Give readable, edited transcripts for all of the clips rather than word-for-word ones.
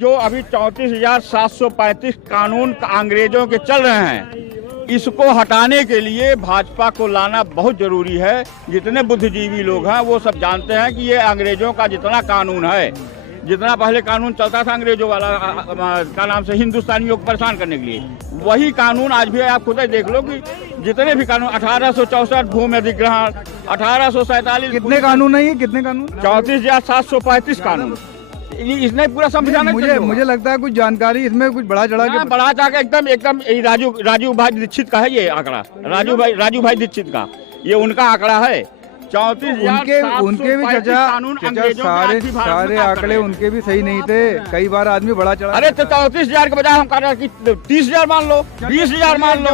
जो अभी 34,735 कानून अंग्रेजों के चल रहे हैं, इसको हटाने के लिए भाजपा को लाना बहुत जरूरी है। जितने बुद्धिजीवी लोग हैं वो सब जानते हैं कि ये अंग्रेजों का जितना कानून है, जितना पहले कानून चलता था अंग्रेजों वाला का नाम से हिंदुस्तानियों को परेशान करने के लिए, वही कानून आज भी आप खुद ही देख लो कि जितने भी कानून 1864 भूमि अधिग्रहण, 1847 कितने कानून है ये, कितने कानून? 34,735 कानून। इसने पूरा संविधान मुझे लगता है कुछ जानकारी इसमें कुछ बढ़ा चढ़ा के एकदम राजू भाई दीक्षित का है ये आंकड़ा, राजू भाई दीक्षित का ये उनका आंकड़ा है। 34,735 उनके भी चाचा सारे आंकड़े उनके भी सही नहीं थे, कई बार आदमी बड़ा चढ़ा। अरे तो 34,000 के बजाय हम कह रहे हैं कि 30,000 मान लो, 20,000 मान लो,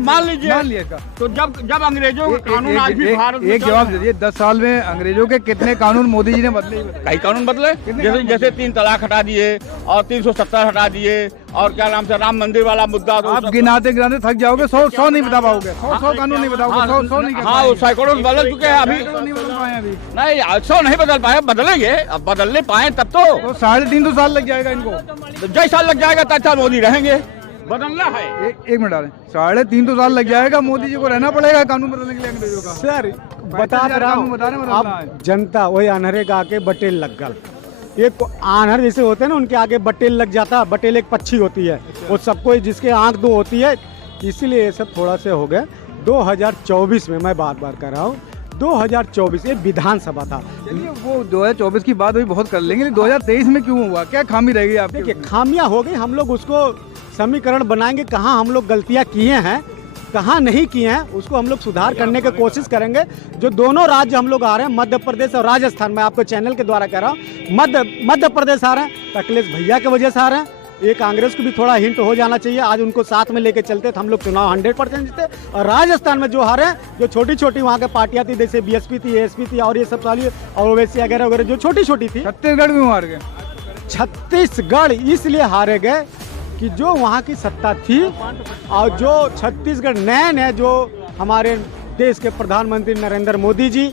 मान लीजिए। तो जब अंग्रेजों का कानून आज भी भारत में, एक जवाब दीजिए, 10 साल में अंग्रेजों के कितने कानून मोदी जी ने बदले? कई कानून बदले, जैसे 3 तलाक हटा दिए और 370 हटा दिए, और क्या नाम से राम मंदिर वाला मुद्दा। आप गिनाते गिनाते थक जाओगे, 100 नहीं बता पाओगे, 100 कानून नहीं बताओगे, 100 नहीं। हाँ, सैकड़ों बदल चुके हैं, अभी नहीं बदल पाए, अभी नहीं 100 नहीं बदल पाए, बदलेंगे, अब बदलने पाए तब तो 3.5 साल लग जाएगा इनको। जैसा साल लग जाएगा तब मोदी रहेंगे, बदलना है। एक मिनट आ रहे, 3.5 साल लग जाएगा, मोदी जी को रहना पड़ेगा कानून बदलने के लिए अंग्रेजों का। सर बता रहा हूँ, आप जनता वही अनहरे का आके बटेल लग गल। एक आनहर जैसे होते हैं ना, उनके आगे बटेल लग जाता, बटेल एक पक्षी होती है, वो सबको जिसके आंख 2 होती है, इसीलिए ये सब थोड़ा से हो गया। 2024 में मैं बार बार कर रहा हूँ, 2024 ये विधानसभा था। चलिए वो 2024 की बात अभी बहुत कर लेंगे, लेकिन 2023 में क्यों हुआ, क्या खामी रहेगी आप? देखिए खामियां हो गई, हम लोग उसको समीकरण बनाएंगे, कहाँ हम लोग गलतियाँ किए हैं, कहाँ नहीं किए हैं, उसको हम लोग सुधार करने की कोशिश करेंगे। जो दोनों राज्य हम लोग आ रहे हैं, मध्य प्रदेश और राजस्थान, मैं आपको चैनल के द्वारा कह रहा हूँ, मध्य प्रदेश आ रहे हैं, अखिलेश भैया की वजह से आ रहे हैं। ये कांग्रेस को भी थोड़ा हिंट हो जाना चाहिए, आज उनको साथ में लेके चलते तो हम लोग चुनाव 100% जीते। और राजस्थान में जो हारे, जो छोटी छोटी वहाँ के पार्टियाँ थी, जैसे बीएसपी थी, एएसपी थी और ये सब सारी और ओवैसी वगैरह वगैरह जो छोटी छोटी थी। छत्तीसगढ़ में हार गए। छत्तीसगढ़ इसलिए हारे गए कि जो वहाँ की सत्ता थी, और जो छत्तीसगढ़ नए जो हमारे देश के प्रधानमंत्री नरेंद्र मोदी जी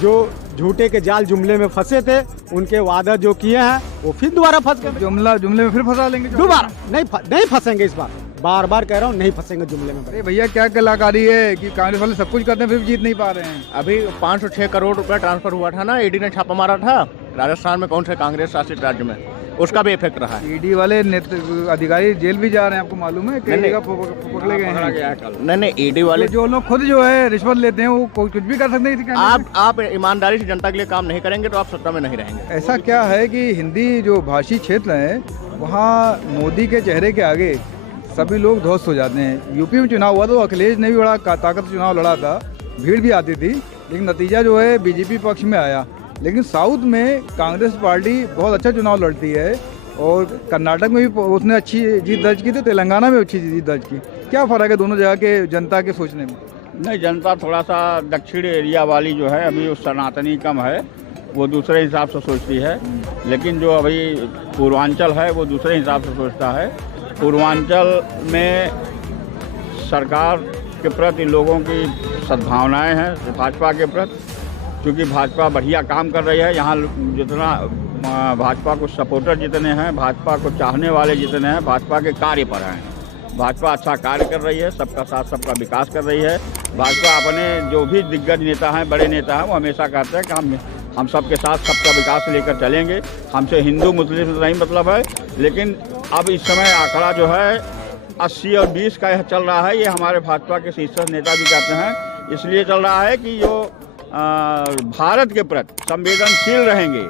जो झूठे के जाल जुमले में फंसे थे, उनके वादा जो किए हैं वो फिर दोबारा फंस गए। जुमले में फिर फंसा लेंगे दोबारा? नहीं फंसेंगे इस बार बार कह रहा हूँ, नहीं फंसेंगे जुमले में। अरे भैया क्या कलाकारी है कि कांग्रेस वाले सब कुछ करते हैं फिर जीत नहीं पा रहे हैं। अभी 506 करोड़ रुपया ट्रांसफर हुआ था ना, ईडी ने छापा मारा था राजस्थान में, कौन से कांग्रेस शासित राज्य में, उसका भी इफेक्ट रहा है। ईडी वाले अधिकारी जेल भी जा रहे हैं, आपको मालूम है? पकड़े गए हैं। नहीं, ईडी वाले जो लोग खुद जो है रिश्वत लेते हैं, वो कुछ भी कर सकते हैं। आप ईमानदारी से जनता के लिए काम नहीं करेंगे तो आप सत्ता में नहीं रहेंगे। ऐसा क्या है कि हिंदी जो भाषी क्षेत्र है, वहाँ मोदी के चेहरे के आगे सभी लोग ध्वस्त हो जाते हैं। यूपी में चुनाव हुआ तो अखिलेश ने भी बड़ा ताकत से चुनाव लड़ा था, भीड़ भी आती थी, लेकिन नतीजा जो है बीजेपी पक्ष में आया। लेकिन साउथ में कांग्रेस पार्टी बहुत अच्छा चुनाव लड़ती है, और कर्नाटक में भी उसने अच्छी जीत दर्ज की थी, तेलंगाना में अच्छी जीत दर्ज की। क्या फ़र्क है दोनों जगह के जनता के सोचने में? नहीं, जनता थोड़ा सा दक्षिण एरिया वाली जो है, अभी उस सनातनी कम है, वो दूसरे हिसाब से सोचती है। लेकिन जो अभी पूर्वांचल है वो दूसरे हिसाब से सोचता है। पूर्वांचल में सरकार के प्रति लोगों की सद्भावनाएं हैं भाजपा के प्रति, क्योंकि भाजपा बढ़िया काम कर रही है। यहाँ जितना भाजपा को सपोर्टर जितने हैं, भाजपा को चाहने वाले जितने हैं, भाजपा के कार्य पर हैं। भाजपा अच्छा कार्य कर रही है, सबका साथ सबका विकास कर रही है। भाजपा अपने जो भी दिग्गज नेता हैं, बड़े नेता हैं, वो हमेशा कहते हैं कि हम सबके साथ सबका विकास लेकर चलेंगे, हमसे हिंदू मुस्लिम से नहीं मतलब है। लेकिन अब इस समय आंकड़ा जो है 80 और 20 का यह चल रहा है, ये हमारे भाजपा के शीर्ष नेता भी कहते हैं। इसलिए चल रहा है कि जो भारत के प्रति संवेदनशील रहेंगे,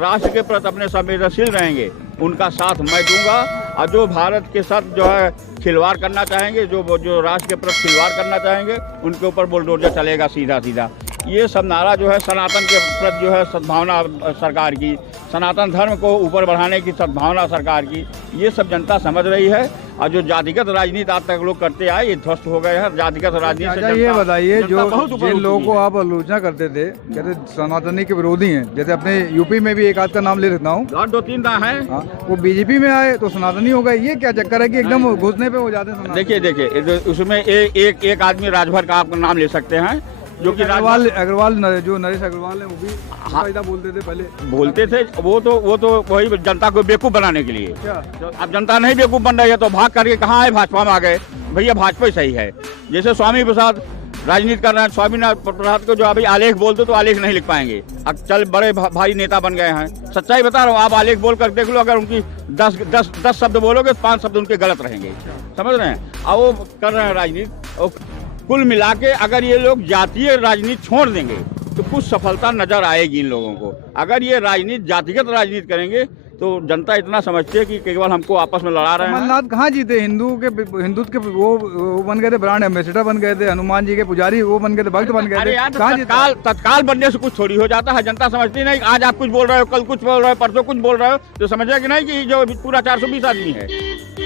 राष्ट्र के प्रति अपने संवेदनशील रहेंगे, उनका साथ मैं दूंगा। और जो भारत के साथ जो है खिलवाड़ करना चाहेंगे, जो राष्ट्र के प्रति खिलवाड़ करना चाहेंगे, उनके ऊपर बुलडोजर चलेगा सीधा सीधा। ये सब नारा जो है सनातन के प्रति जो है सद्भावना सरकार की, सनातन धर्म को ऊपर बढ़ाने की सद्भावना सरकार की, ये सब जनता समझ रही है। और जो जातिगत राजनीति आज तक लोग करते आए, ये ध्वस्त हो गए हैं। जातिगत राजनीति से ये बताइए, जो जिन लोगों को आप आलोचना करते थे, कहते सनातनी के विरोधी हैं, जैसे अपने यूपी में भी एक आध का नाम ले लेता हूँ, 2-3 हैं, वो बीजेपी में आए तो सनातनी हो गए। ये क्या चक्कर है कि एकदम घुसने पे हो जाते हैं? देखिए उसमें एक आदमी राजभर का आप नाम ले सकते हैं, जो कि अग्रवाल जो नरेश अग्रवाल है वो भी फायदा बोलते थे पहले। बोलते थे, वो तो वही जनता को बेवकूफ बनाने के लिए। क्या? तो अब जनता नहीं बेवकूफ बन रही है तो भाग करके कहाँ आए, भाजपा में आ गए। भैया भाजपा ही सही है। जैसे स्वामी प्रसाद राजनीति कर रहे हैं, स्वामीनाथ प्रसाद को जो अभी आलेख बोलते तो आलेख नहीं लिख पाएंगे। अब चल बड़े भारी नेता बन गए हैं। सच्चाई बता रहा हूँ, आप आलेख बोल कर देख लो, अगर उनकी 10 शब्द बोलोगे तो 5 शब्द उनके गलत रहेंगे। समझ रहे हैं? अब वो कर रहे हैं राजनीति। और कुल मिला के अगर ये लोग जातीय राजनीति छोड़ देंगे तो कुछ सफलता नजर आएगी इन लोगों को। अगर ये राजनीति जातिगत राजनीति करेंगे तो जनता इतना समझती है कि केवल हमको आपस में लड़ा रहे हैं। कमलनाथ कहाँ जीते? हिंदुत्व के वो बन गए थे, ब्रांड एम्बेसडर बन गए थे, हनुमान जी के पुजारी वो बन गए थे, भक्त बन गए अरे थे। यार, कहाँ जीते? तत्काल बनने से कुछ थोड़ी हो जाता है। जनता समझती नहीं, आज आप कुछ बोल रहे हो, कल कुछ बोल रहे हो, परसों कुछ बोल रहे हो, तो समझे कि नहीं कि जो पूरा 420 आदमी है।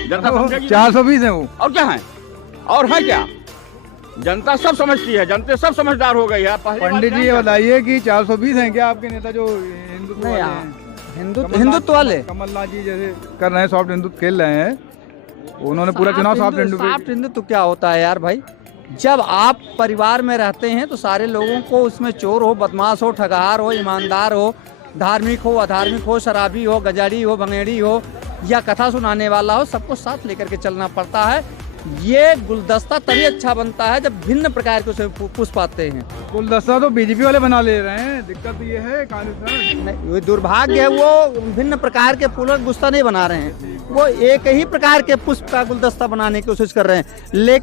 जनता समझेगी 420 है वो, और क्या है, और है क्या? जनता सब समझती है, जनता सब समझदार हो गई है। पंडित जी ये बताइए कि 420 हैं क्या आपके नेता जो हिंदुत्व वाले हैं? हिंदुत्व वाले कमलनाथ जी जैसे कर रहे हैं, सॉफ्ट हिंदुत्व खेल रहे हैं, उन्होंने पूरा चुनाव सॉफ्ट हिंदुत्व क्या होता है यार भाई? जब आप परिवार में रहते हैं तो सारे लोगों को, उसमें चोर हो, बदमाश हो, ठगहार हो, ईमानदार हो, धार्मिक हो, अधार्मिक हो, शराबी हो, गजाड़ी हो, भंगेड़ी हो या कथा सुनाने वाला हो, सबको साथ लेकर के चलना पड़ता है। ये गुलदस्ता तभी अच्छा बनता है जब भिन्न प्रकार के उसे पुष्प आते हैं। गुलदस्ता तो बीजेपी वाले बना ले रहे हैं, दिक्कत ये है कांग्रेस ये दुर्भाग्य है, वो भिन्न प्रकार के फूलों का गुलदस्ता नहीं बना रहे हैं, वो एक ही प्रकार के पुष्प का गुलदस्ता बनाने की कोशिश कर रहे हैं। लेकिन